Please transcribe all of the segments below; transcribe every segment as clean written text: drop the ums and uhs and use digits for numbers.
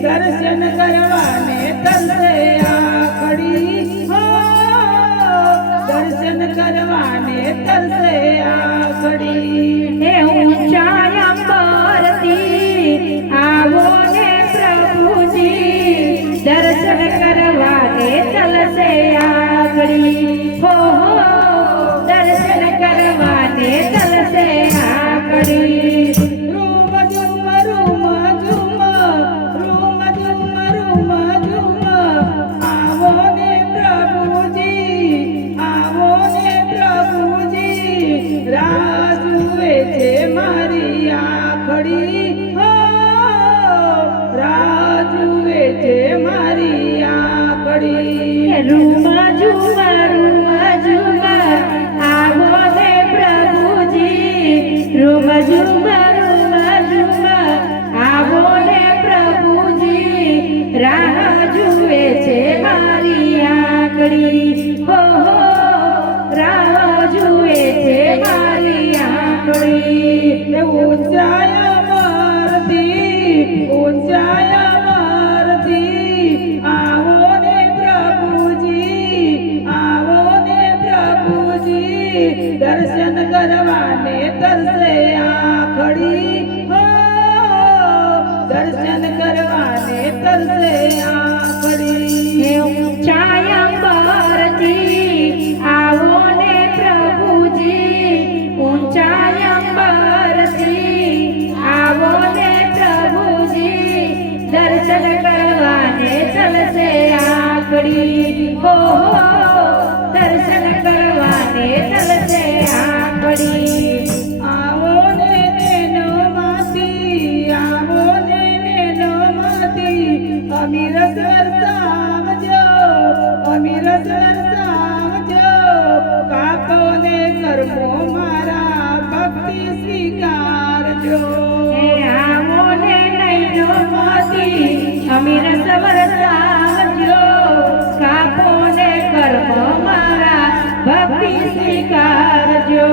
दर्शन करवाने तरसे आखड़ी हो, दर्शन करवाने तरसे आखड़ी। हे ऊंचा अंबरती आवो ने प्रभुजी, दर्शन करवाने तरसे आखड़ी हो, दर्शन करवाने तरसे आखड़ी। રાજુએ છે મારી આખડી હો, રાજુએ છે મારી આખડી। રૂમા ઝુમા આવો ને પ્રભુજી, રૂમા ઝુમા આવો ને પ્રભુજી, રાહ જુએ છે મારી આંગળી હો, રાહ જુએ છે મારી આંગળી। ઊંચાયા મારતી આવો ને પ્રભુજી, આવો ને પ્રભુજી, દર્શન કરવાને તરસે આખડી હો, દર્શન કરવાને તરસે આખડી। ઊંચા અંબરથી આવો ને પ્રભુજી, ઊંચા અંબરથી આવો ને પ્રભુજી, દર્શન કરવાને ચલશે આંગળી હો, દર્શન કરવાને ચલશે આંગળી। આવો ને નેનો માતી, આવો ને નેનો માતી, અમીરસ વરસાવજો, અમીરસ વરસાવજો, કાકો ને કરમો મારા ભક્તિ સ્વીકારજો। આવો ને નૈનો માતી, અમીરસ વરસાવજો, કાકો ને કર્મ મારા ભક્તિ સ્વીકારજો।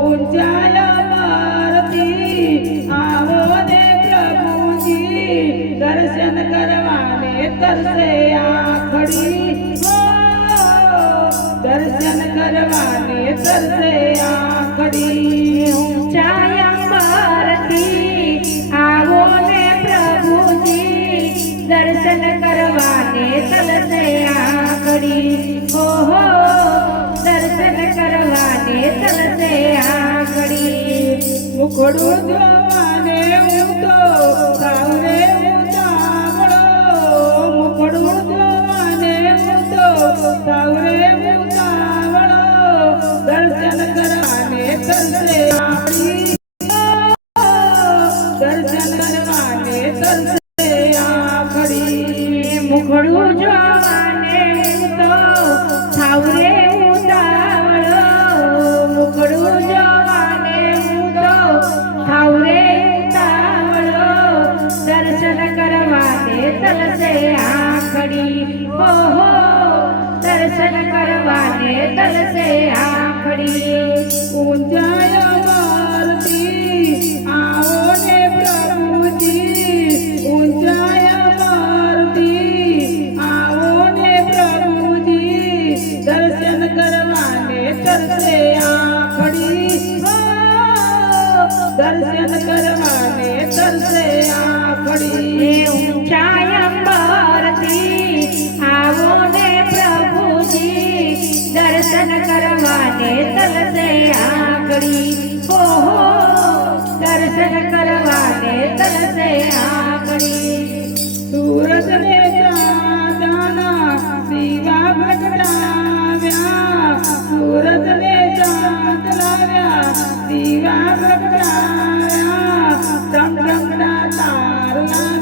ઊંચાયા મારતી આવો ને પ્રભુજી, દર્શન કરવાને તરસે આખડી હો, દર્શન કરવાને તરસે આખડી। ઊંચા અંબરથી આવો ને પ્રભુજી, દર્શન કરવાને તલસે આંગળી હો, દર્શન કરવાને તલસે આંગળી। મુખડું જોવાને હું તો સાવરે ઉતાવળો, મુખડું જોવાને હું તો સાવરે ઉતાવળો, દર્શન કરવાને તરસે આખડી હો, દર્શન કરવાને તરસે આખડી। મુખડું જોવાને તો થાવરે ઉતાવળો, મુખડું જોવાને તો થાવરે ઉતાવળો, દર્શન કરવાને તલસે આંગળી હો, દર્શન કરવાને તલસે આંગળી। ઊંચાયા મારતી આવો ને પ્રભુજી, ઊંચાયા મારતી આવો ને પ્રભુજી, દર્શન કરવાને તરસે આખડી હો, દર્શન કરવાને તરસે આખડી। ઊંચા અંબરથી આવો ને પ્રભુજી, દર્શન કરવાને તલસે આંગળી હો, દર્શન કરવાને તલસે આંગળી। સૂરજ ને ચાંદના દીવા પ્રગટાવ્યા, સૂરજ ને ચાંદ લાવ્યા, દીવા પ્રગટાવ્યા, ચમચમના તારના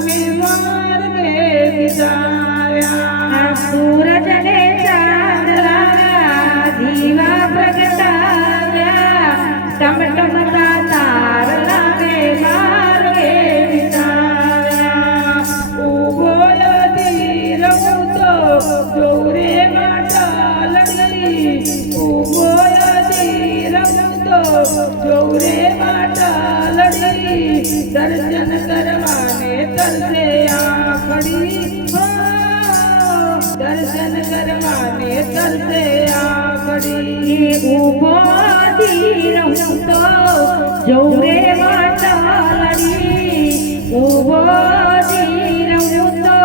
માર્ગે વિચાર્યા। સૂરજ ને ચાંદ લાવ્યા, દીવા પ્રગટાવ્યા, ટમટમતા તાર લાગે માર્ગે વિચાર। તરસે આખડી હો દર્શન કરવાને તરસે આખડી ઊભો રહું તો જોઉં રે વાટલડી ઊભો રહું તો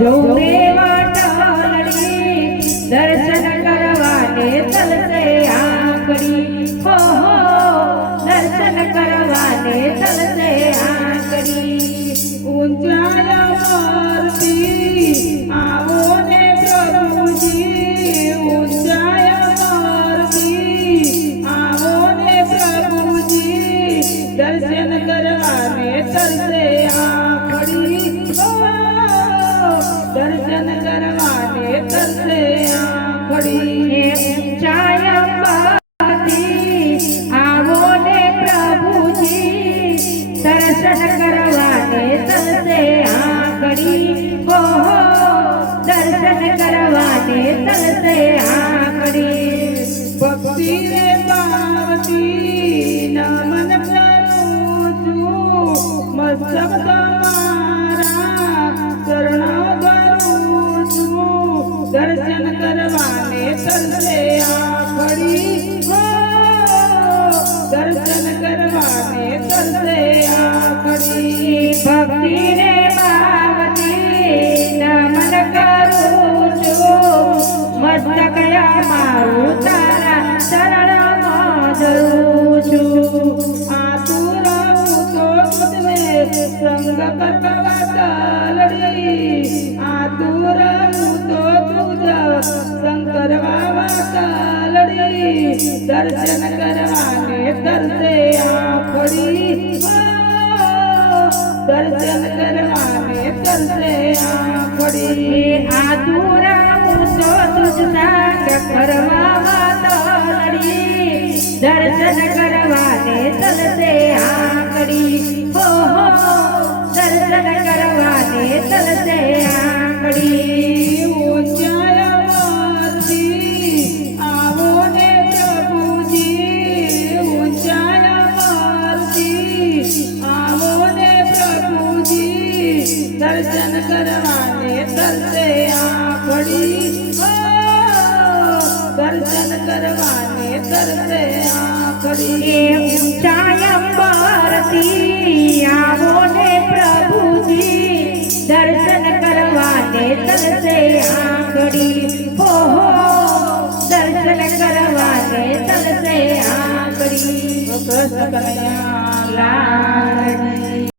જોઉં રે વાટલડી દર્શન કરવાને તલસે આંકડી હો દર્શન કરવાને તલસે આંકડી ઊંચાઈ અમરથી આવો ને પ્રભુજી ઊંચાઈ અમરથી આવો ને પ્રભુજી દર્શન કરવાને તરસે આંખડી હો દર્શન કરવાને તરસે આંખડી ઊંચાઈ અંબાથી આવો ને પ્રભુજી દર્શન કરવાને તલસે આંકડી હો દર્શન કરવાને તલસે આંકડી ભક્તિ રે પાવતી નમન કરું છું મસ્તક તમારા ચરણો કરું છું દર્શન કરવાને તરસે આંખડી હો દર્શન કરવાને તરસે આંખડી ભક્તિ રે પાવતી નમન કરું છું મસ્તક મારું તારા ચરણમાં ધરું છું આતુર હું તો તુજને સંગ કરવા તાલડી આતુર હું તો તુજ સંગ કરવા તાલડી દર્શન કરવાને તરસે આંખડી દર્શન કરવાને તરસે આંખડી આતુરા હું તો તુજ સંગ કરવા વાતલડી દર્શન કરવાને તલસે આંકડી હો દર્શન કરવાને તલસે આંકડી ઊંચાઈ અમરથી આવો ને પ્રભુજી ઊંચાઈ અમરથી આવો ને પ્રભુજી દર્શન કરવાને તરસે આંખડી હો દર્શન કરવાને તરસે આંખડી ઊંચાઈ અંબારથી આવો ને પ્રભુજી દર્શન કરવાને તલસે આંગળી હો દર્શન કરવાને તલસે આંગળી કૃષ્ણ કનૈયા લાલ